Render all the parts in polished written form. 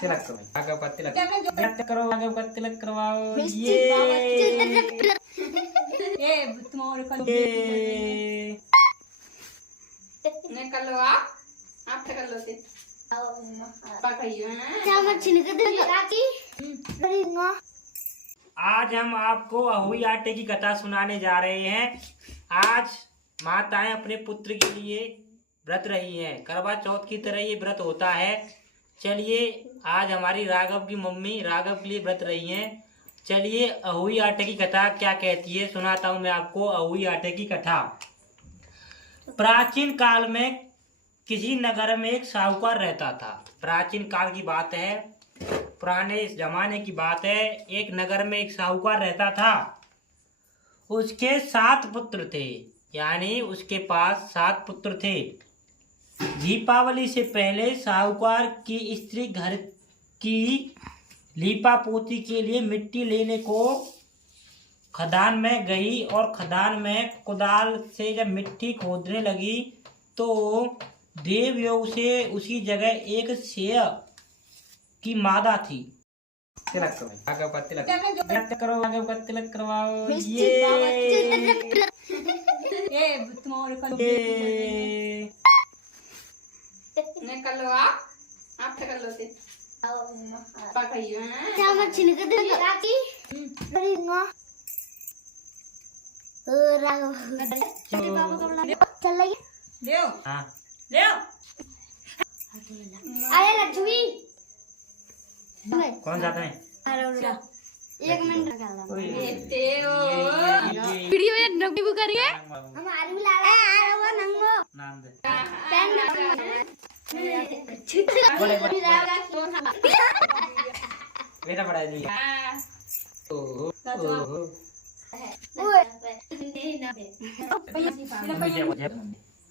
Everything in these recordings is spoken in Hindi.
तिलक करो राघव का तिलक करो, राघव का तिलक करवाओ। ये कर लो आप कर लो आज हम आपको अहुई आटे की कथा सुनाने जा रहे हैं। आज माताएं अपने पुत्र के लिए व्रत रही हैं। करवा चौथ की तरह ये व्रत होता है। चलिए आज हमारी राघव की मम्मी राघव के लिए व्रत रही हैं। चलिए अहुई आटे की कथा क्या कहती है सुनाता हूँ मैं आपको। अहुई आटे की कथा। प्राचीन काल में किसी नगर में एक साहूकार रहता था। प्राचीन काल की बात है, पुराने जमाने की बात है। एक नगर में एक साहूकार रहता था। उसके 7 पुत्र थे, यानी उसके पास 7 पुत्र थे। दीपावली से पहले साहूकार की स्त्री घर की लीपा पोती के लिए मिट्टी लेने को खदान में गई और खदान में कुदाल से जब मिट्टी खोदने लगी तो देवयोग से उसी जगह एक शेर की मादा थी। तिलक करो राघव का तिलक करो, राघव का तिलक करवाओ। ये कर लो आप कर लो लक्ष्मी कौन जाता है? एक मिनट वीडियो में नोटी बुक करिए हम आलू ला रहे हैं नंगो नाम दे बेटा बड़ा है जी। ओहो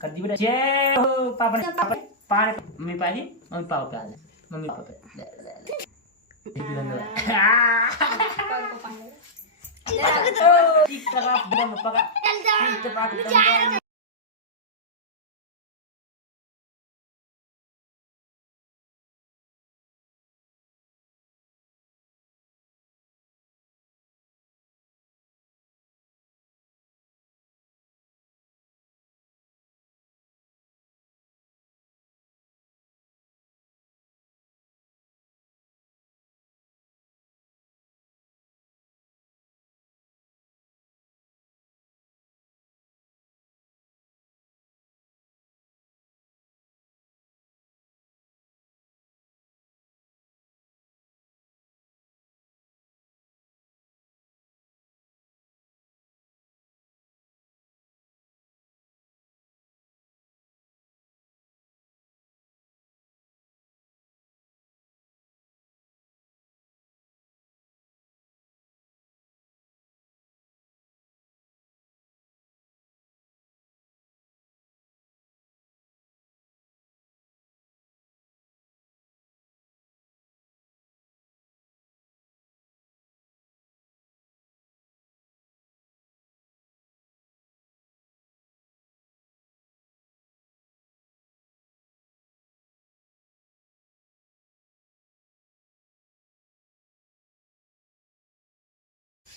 कर दी बेटा। जय हो पापा ने पापा मम्मी पाली मम्मी पापा पे आ जाए मम्मी पापा पे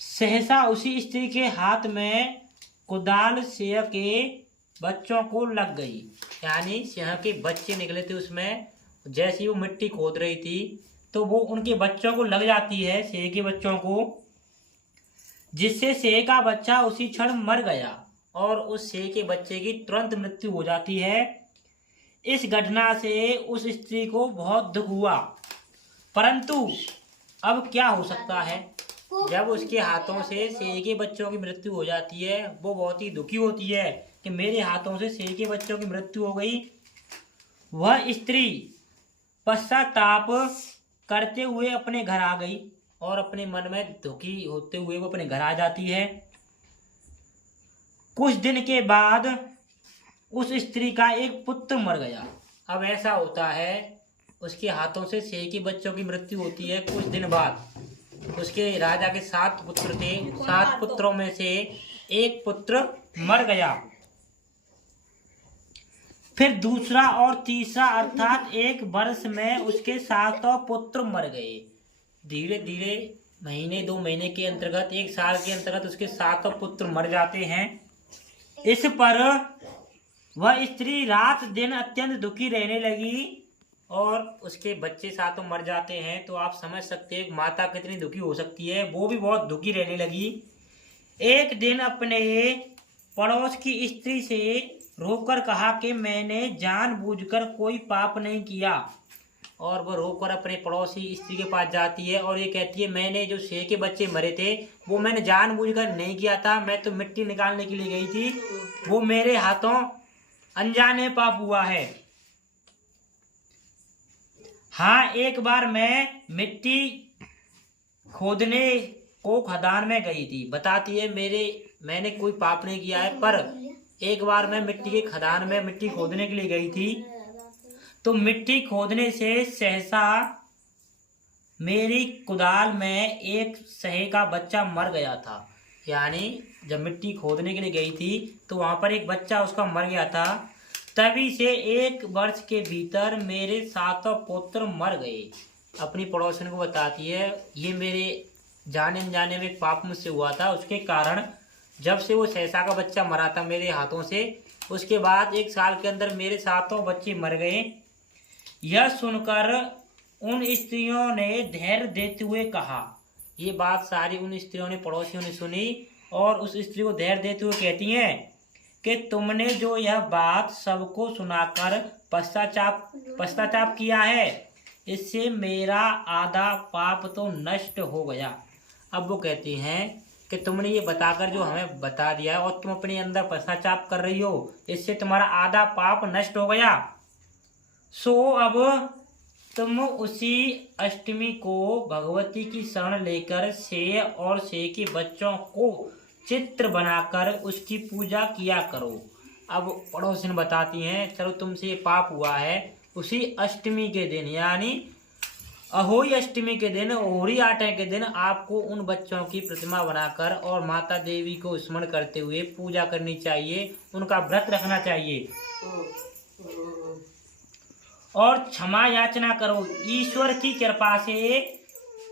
सहसा उसी स्त्री के हाथ में कुदाल सिंह के बच्चों को लग गई। यानी सिंह के बच्चे निकले थे उसमें। जैसे ही वो मिट्टी खोद रही थी तो वो उनके बच्चों को लग जाती है, सिंह के बच्चों को, जिससे सिंह का बच्चा उसी क्षण मर गया और उस सिंह के बच्चे की तुरंत मृत्यु हो जाती है। इस घटना से उस स्त्री को बहुत दुख हुआ, परंतु अब क्या हो सकता है। जब उसके हाथों से शेर के बच्चों की मृत्यु हो जाती है वो बहुत ही दुखी होती है कि मेरे हाथों से शेर के बच्चों की मृत्यु हो गई। वह स्त्री पश्चाताप करते हुए अपने घर आ गई और अपने मन में दुखी होते हुए वो अपने घर आ जाती है। कुछ दिन के बाद उस स्त्री का एक पुत्र मर गया। अब ऐसा होता है उसके हाथों से शेर के बच्चों की मृत्यु होती है। कुछ दिन बाद उसके राजा के 7 पुत्र थे। 7 पुत्रों में से एक पुत्र मर गया। फिर दूसरा और तीसरा अर्थात 1 वर्ष में उसके 7 पुत्र मर गए। धीरे धीरे महीने 2 महीने के अंतर्गत 1 साल के अंतर्गत उसके 7 पुत्र मर जाते हैं। इस पर वह स्त्री रात दिन अत्यंत दुखी रहने लगी और उसके बच्चे 7 मर जाते हैं। तो आप समझ सकते हैं माता कितनी दुखी हो सकती है। वो भी बहुत दुखी रहने लगी। एक दिन अपने पड़ोस की स्त्री से रोककर कहा कि मैंने जानबूझकर कोई पाप नहीं किया। और वह रोककर अपने पड़ोसी स्त्री के पास जाती है और ये कहती है मैंने जो शेर के बच्चे मरे थे वो मैंने जानबूझकर नहीं किया था, मैं तो मिट्टी निकालने के लिए गई थी, वो मेरे हाथों अनजाने पाप हुआ है। हाँ, एक बार मैं मिट्टी खोदने को खदान में गई थी। बताती है मैंने कोई पाप नहीं किया है, पर एक बार मैं मिट्टी के खदान में मिट्टी खोदने के लिए गई थी। तो मिट्टी खोदने से सहसा मेरी कुदाल में एक सहे का बच्चा मर गया था। यानी जब मिट्टी खोदने के लिए गई थी तो वहां पर एक बच्चा उसका मर गया था। तभी से 1 वर्ष के भीतर मेरे 7 पुत्र मर गए। अपनी पड़ोसन को बताती है ये मेरे जाने अनजाने में एक पाप मुझसे हुआ था, उसके कारण जब से वो सहसा का बच्चा मरा था मेरे हाथों से, उसके बाद 1 साल के अंदर मेरे 7 बच्चे मर गए। यह सुनकर उन स्त्रियों ने धैर्य देते हुए कहा, ये बात सारी उन स्त्रियों ने पड़ोसियों ने सुनी और उस स्त्री को धैर्य देते हुए कहती हैं कि तुमने जो यह बात सबको सुनाकर पश्चाताप किया है, इससे मेरा आधा पाप तो नष्ट हो गया। अब वो कहती हैं कि तुमने ये बताकर जो हमें बता दिया है और तुम अपने अंदर पश्चाताप कर रही हो, इससे तुम्हारा आधा पाप नष्ट हो गया। सो अब तुम उसी अष्टमी को भगवती की शरण लेकर शेर और शेर के बच्चों को चित्र बनाकर उसकी पूजा किया करो। अब पड़ोसिन बताती हैं चलो तुमसे ये पाप हुआ है, उसी अष्टमी के दिन यानी अहोई अष्टमी के दिन, ओहरी आटे के दिन आपको उन बच्चों की प्रतिमा बनाकर और माता देवी को स्मरण करते हुए पूजा करनी चाहिए, उनका व्रत रखना चाहिए और क्षमा याचना करो। ईश्वर की कृपा से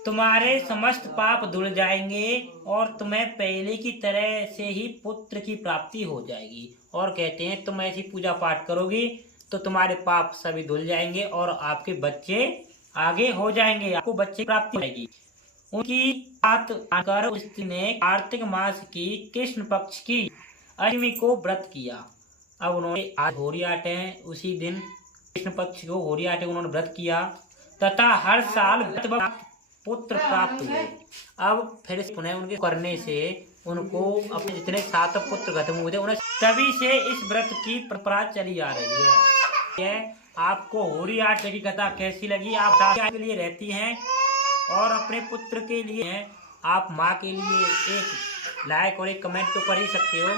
तुम्हारे समस्त पाप धुल जाएंगे और तुम्हें पहले की तरह से ही पुत्र की प्राप्ति हो जाएगी। और कहते हैं तुम ऐसी पूजा पाठ करोगी तो तुम्हारे पाप सभी धुल जाएंगे और आपके बच्चे आगे हो जाएंगे, आपको बच्चे प्राप्ति हो जाएगी। उनकी बात आकर उस स्त्री ने कार्तिक मास की कृष्ण पक्ष की अष्टमी को व्रत किया। अब उन्होंने आज होरी आटे हैं, उसी दिन कृष्ण पक्ष को होरी आटे उन्होंने व्रत किया तथा हर साल पुत्र प्राप्त हुए। अब फिर पुनः उनके करने से उनको अपने जितने 7 पुत्र खत्म हुए थे उन्हें तभी से इस व्रत की परंपरा चली आ रही है। आपको होरी आटे की कथा कैसी लगी? आप दादा के लिए रहती हैं और अपने पुत्र के लिए हैं, आप माँ के लिए एक लाइक और एक कमेंट तो कर ही सकते हो।